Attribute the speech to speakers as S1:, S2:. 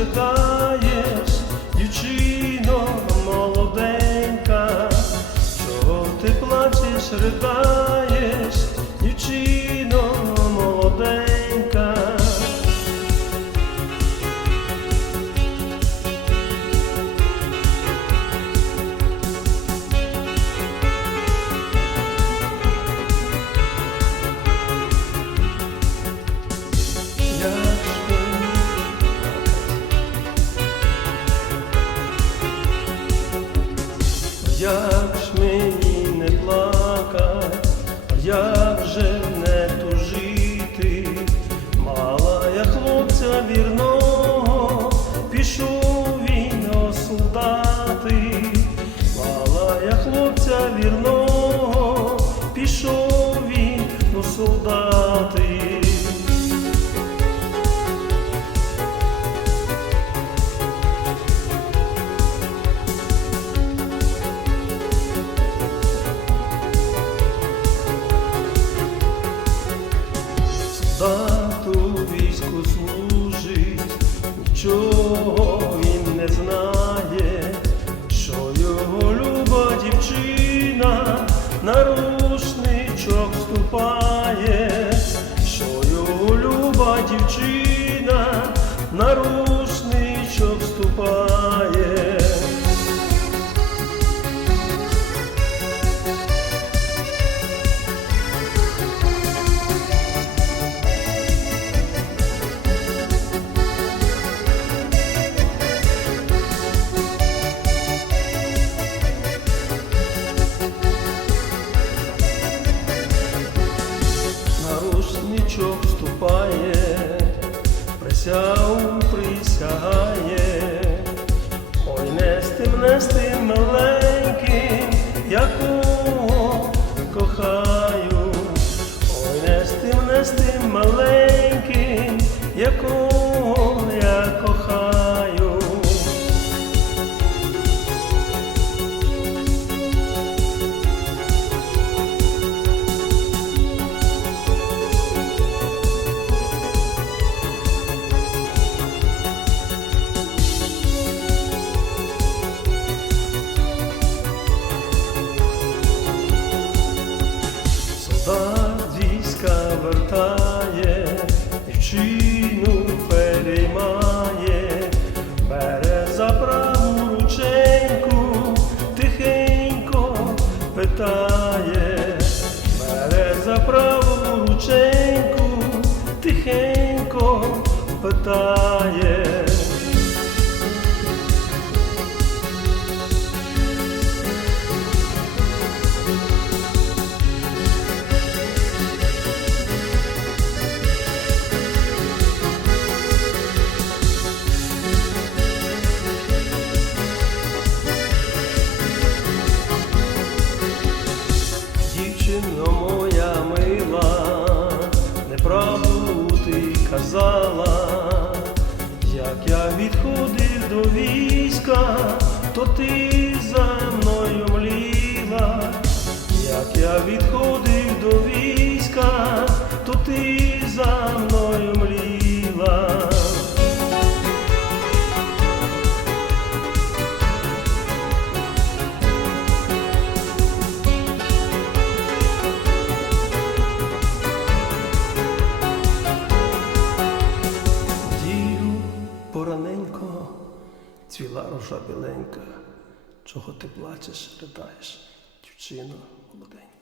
S1: питаєш, дівчино молоденька, чого ти плачеш, ридаєш? yakışmıyor дівчина на руку. 샷. Вертає, вчину переймає, бере за праву рученьку, тихенько питає, бере за праву рученьку, тихенько питає. казала, як я відходив до війська, то ти. цвіла рожа біленька, чого ти плачеш, ридаєш, дівчина молоденька.